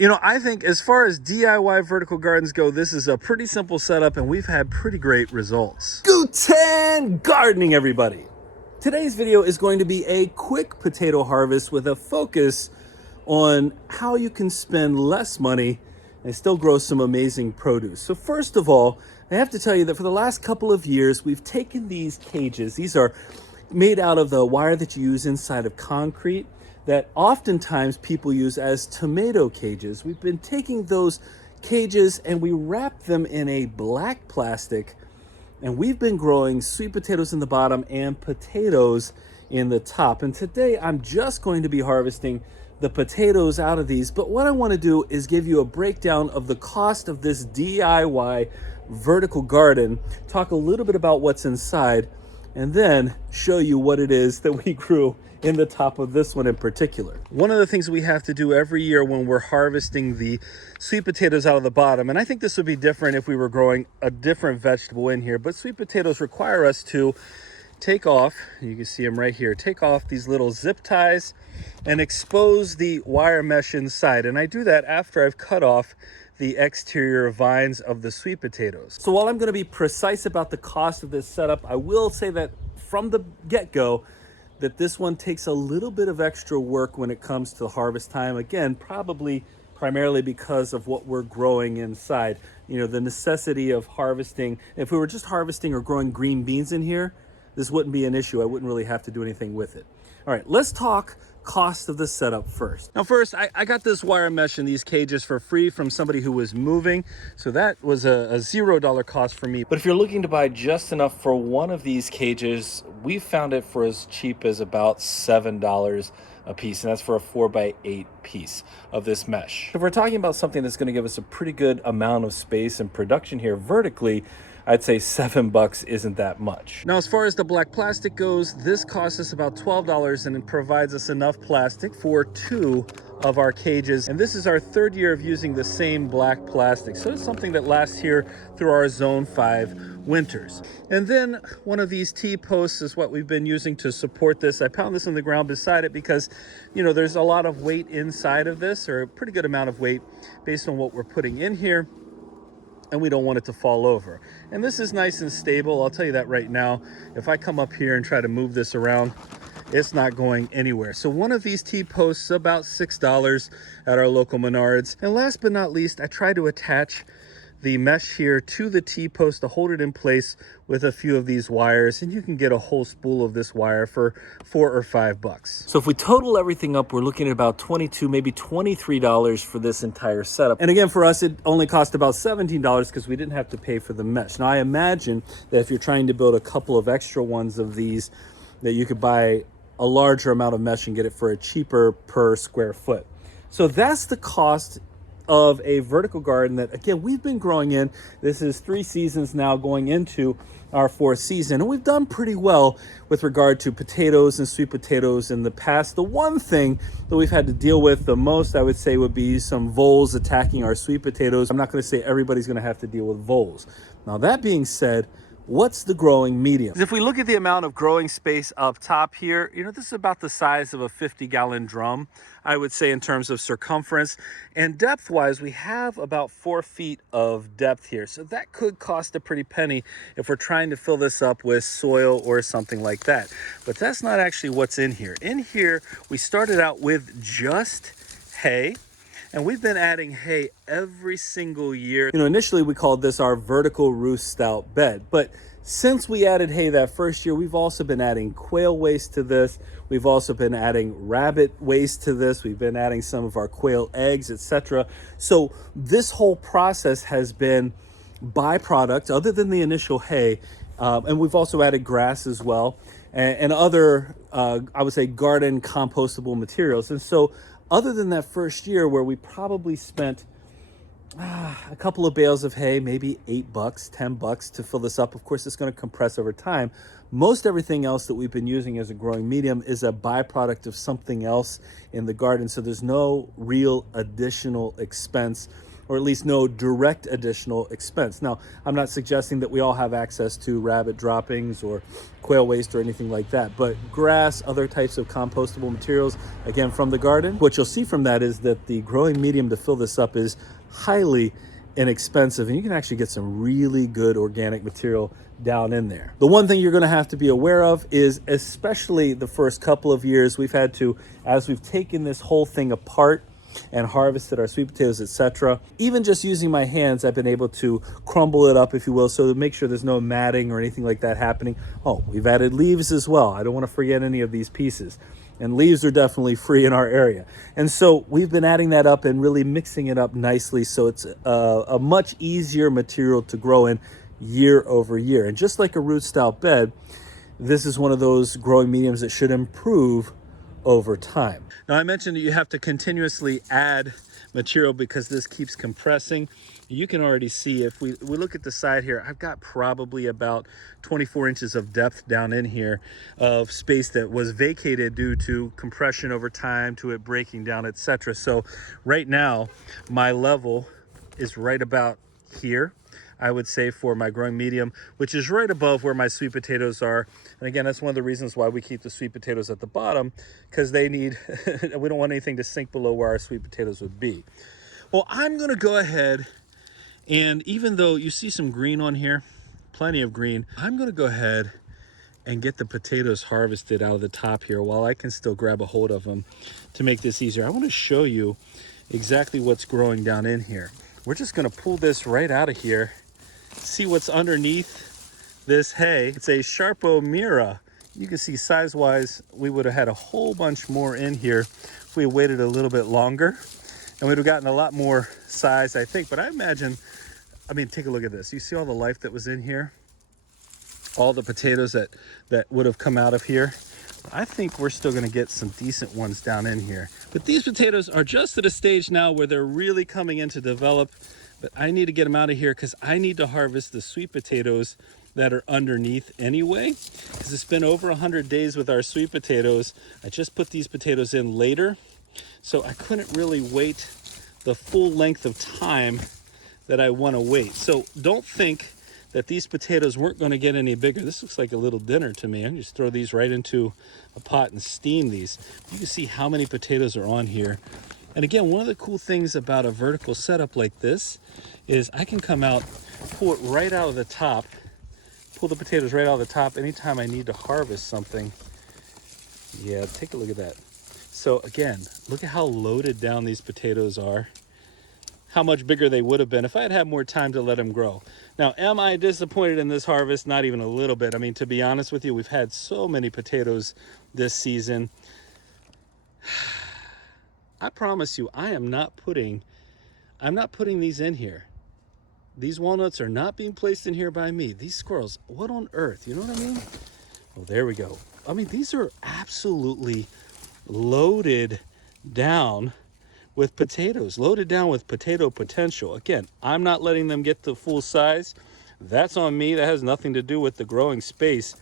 I think as far as DIY vertical gardens go, this is a pretty simple setup and we've had pretty great results. Guten gardening, everybody. Today's video is going to be a quick potato harvest with a focus on how you can spend less money and still grow some amazing produce. So first of all, I have to tell you that for the last couple of years, we've taken these cages. These are made out of the wire that you use inside of concrete that oftentimes people use as tomato cages. We've been taking those cages and we wrap them in a black plastic, and we've been growing sweet potatoes in the bottom and potatoes in the top. And today I'm just going to be harvesting the potatoes out of these. But what I want to do is give you a breakdown of the cost of this DIY vertical garden, talk a little bit about what's inside, and then show you what it is that we grew in the top of this one in particular. One of the things we have to do every year when we're harvesting the sweet potatoes out of the bottom, and I think this would be different if we were growing a different vegetable in here, but sweet potatoes require us to take off, you can see them right here, take off these little zip ties and expose the wire mesh inside. And I do that after I've cut off the exterior vines of the sweet potatoes. So while I'm going to be precise about the cost of this setup, I will say that from the get-go that this one takes a little bit of extra work when it comes to harvest time. Again, probably primarily because of what we're growing inside. The necessity of harvesting. If we were just harvesting or growing green beans in here, this wouldn't be an issue. I wouldn't really have to do anything with it. All right, let's talk cost of the setup first. Now first, I got this wire mesh in these cages for free from somebody who was moving. So that was a $0 cost for me. But if you're looking to buy just enough for one of these cages, we found it for as cheap as about $7 a piece, and that's for a 4x8 piece of this mesh. If we're talking about something that's going to give us a pretty good amount of space and production here vertically, I'd say $7 isn't that much. Now, as far as the black plastic goes, this costs us about $12 and it provides us enough plastic for 2 of our cages. And this is our 3rd year of using the same black plastic. So it's something that lasts here through our Zone 5 winters. And then one of these T-posts is what we've been using to support this. I pound this in the ground beside it because, there's a lot of weight inside of this, or a pretty good amount of weight based on what we're putting in here, and we don't want it to fall over. And this is nice and stable. I'll tell you that right now. If I come up here and try to move this around, it's not going anywhere. So one of these T-posts is about $6 at our local Menards. And last but not least, I try to attach the mesh here to the T-post to hold it in place with a few of these wires, and you can get a whole spool of this wire for $4 or $5. So if we total everything up, we're looking at about $22, maybe $23 for this entire setup. And again, for us, it only cost about $17 because we didn't have to pay for the mesh. Now, I imagine that if you're trying to build a couple of extra ones of these, that you could buy a larger amount of mesh and get it for a cheaper per square foot. So that's the cost of a vertical garden that, again, we've been growing in. This is 3 seasons now, going into our 4th season, and we've done pretty well with regard to potatoes and sweet potatoes in the past. The one thing that we've had to deal with the most, I would say, would be some voles attacking our sweet potatoes. I'm not going to say everybody's going to have to deal with voles. Now, that being said, what's the growing medium? If we look at the amount of growing space up top here, this is about the size of a 50-gallon drum, I would say, in terms of circumference. And depth-wise, we have about 4 feet of depth here. So that could cost a pretty penny if we're trying to fill this up with soil or something like that. But that's not actually what's in here. In here, we started out with just hay. And we've been adding hay every single year. Initially we called this our vertical roost stout bed, but since we added hay that first year, we've also been adding quail waste to this. We've also been adding rabbit waste to this. We've been adding some of our quail eggs, etc. So this whole process has been byproduct, other than the initial hay, and we've also added grass as well, and other, I would say, garden compostable materials. And so other than that first year where we probably spent a couple of bales of hay, maybe $8, $10 to fill this up. Of course, it's going to compress over time. Most everything else that we've been using as a growing medium is a byproduct of something else in the garden. So there's no real additional expense or at least no direct additional expense. Now, I'm not suggesting that we all have access to rabbit droppings or quail waste or anything like that, but grass, other types of compostable materials, again, from the garden, what you'll see from that is that the growing medium to fill this up is highly inexpensive, and you can actually get some really good organic material down in there. The one thing you're going to have to be aware of is, especially the first couple of years, we've had to, as we've taken this whole thing apart and harvested our sweet potatoes, etc., even just using my hands, I've been able to crumble it up, if you will, so to make sure there's no matting or anything like that happening. Oh, we've added leaves as well. I don't want to forget any of these pieces. And leaves are definitely free in our area. And so we've been adding that up and really mixing it up nicely, so it's a much easier material to grow in year over year. And just like a root-style bed, this is one of those growing mediums that should improve over time. Now, I mentioned that you have to continuously add material because this keeps compressing. You can already see, if we look at the side here, I've got probably about 24 inches of depth down in here of space that was vacated due to compression over time, to it breaking down, etc. So right now, my level is right about here, I would say, for my growing medium, which is right above where my sweet potatoes are. And again, that's one of the reasons why we keep the sweet potatoes at the bottom, because they need, we don't want anything to sink below where our sweet potatoes would be. Well, I'm going to go ahead, and even though you see some green on here, plenty of green, I'm going to go ahead and get the potatoes harvested out of the top here while I can still grab a hold of them to make this easier. I want to show you exactly what's growing down in here. We're just going to pull this right out of here, see what's underneath this hay. It's a Sarpo Mira. You can see size-wise, we would have had a whole bunch more in here if we waited a little bit longer, and we'd have gotten a lot more size, I think. But I imagine, I mean, take a look at this. You see all the life that was in here? All the potatoes that would have come out of here. I think we're still gonna get some decent ones down in here. But these potatoes are just at a stage now where they're really coming in to develop, but I need to get them out of here because I need to harvest the sweet potatoes that are underneath anyway, because it's been over 100 days with our sweet potatoes. I just put these potatoes in later, so I couldn't really wait the full length of time that I want to wait. So don't think that these potatoes weren't going to get any bigger. This looks like a little dinner to me. I can just throw these right into a pot and steam these. You can see how many potatoes are on here. And again, one of the cool things about a vertical setup like this is I can come out, pull it right out of the top, pull the potatoes right out of the top anytime I need to harvest something. Yeah, take a look at that. So again, look at how loaded down these potatoes are. How much bigger they would have been if I had had more time to let them grow. Now, am I disappointed in this harvest? Not even a little bit. I mean, to be honest with you, we've had so many potatoes this season. I promise you, I'm not putting these in here. These walnuts are not being placed in here by me. These squirrels, what on earth? You know what I mean? Well, there we go. I mean, these are absolutely loaded down with potatoes, loaded down with potato potential. Again, I'm not letting them get the full size. That's on me. That has nothing to do with the growing space.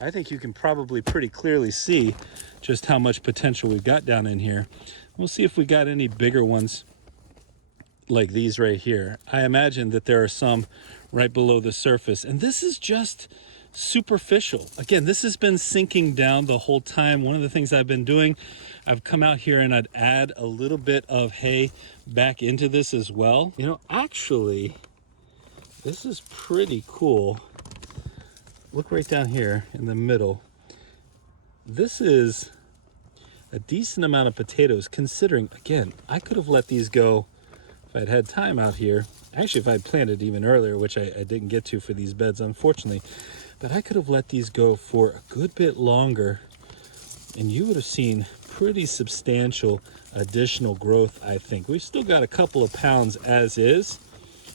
I think you can probably pretty clearly see just how much potential we've got down in here. We'll see if we got any bigger ones like these right here. I imagine that there are some right below the surface, and this is just superficial. Again, this has been sinking down the whole time. One of the things I've been doing, I've come out here and I'd add a little bit of hay back into this as well. You know, actually, this is pretty cool. Look right down here in the middle. This is a decent amount of potatoes, considering, again, I could have let these go if I'd had time out here. Actually, if I'd planted even earlier, which I didn't get to for these beds, unfortunately. But I could have let these go for a good bit longer, and you would have seen pretty substantial additional growth, I think. We've still got a couple of pounds as is,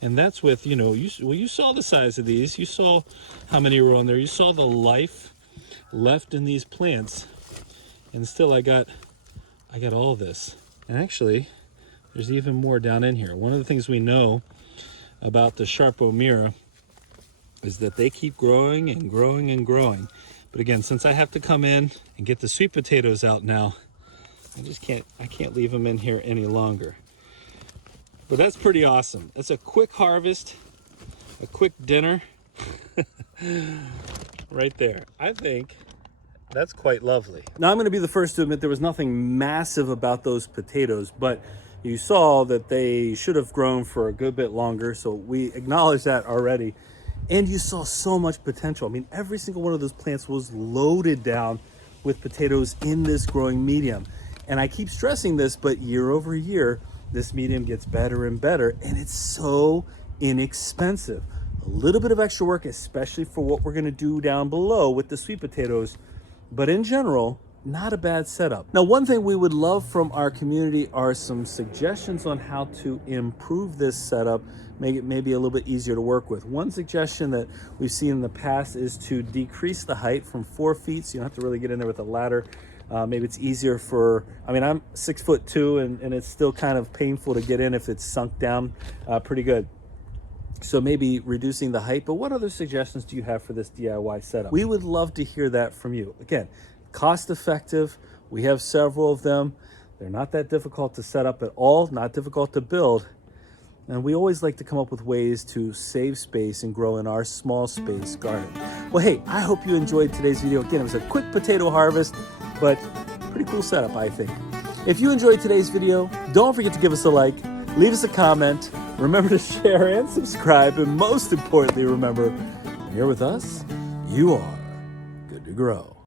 and that's with, you know, you saw the size of these. You saw how many were on there. You saw the life left in these plants, and still I got all this. And actually, there's even more down in here. One of the things we know about the Sarpo Mira is that they keep growing and growing and growing. But again, since I have to come in and get the sweet potatoes out now, I can't leave them in here any longer. But that's pretty awesome. That's a quick harvest, a quick dinner right there. I think that's quite lovely. Now, I'm going to be the first to admit there was nothing massive about those potatoes, but you saw that they should have grown for a good bit longer, so we acknowledge that already. And you saw so much potential. I mean, every single one of those plants was loaded down with potatoes in this growing medium. And I keep stressing this, but year over year, this medium gets better and better, and it's so inexpensive. A little bit of extra work, especially for what we're gonna do down below with the sweet potatoes, but in general, not a bad setup. Now, one thing we would love from our community are some suggestions on how to improve this setup, make it maybe a little bit easier to work with. One suggestion that we've seen in the past is to decrease the height from 4 feet, so you don't have to really get in there with a ladder. Maybe it's easier for, I mean, I'm 6'2", and it's still kind of painful to get in if it's sunk down pretty good. So maybe reducing the height, but what other suggestions do you have for this DIY setup? We would love to hear that from you. Again, cost effective. We have several of them. They're not that difficult to set up at all, not difficult to build. And we always like to come up with ways to save space and grow in our small space garden. Well, hey, I hope you enjoyed today's video. Again, it was a quick potato harvest, but pretty cool setup, I think. If you enjoyed today's video, don't forget to give us a like, leave us a comment, remember to share and subscribe, and most importantly, remember, when you're with us, you are good to grow.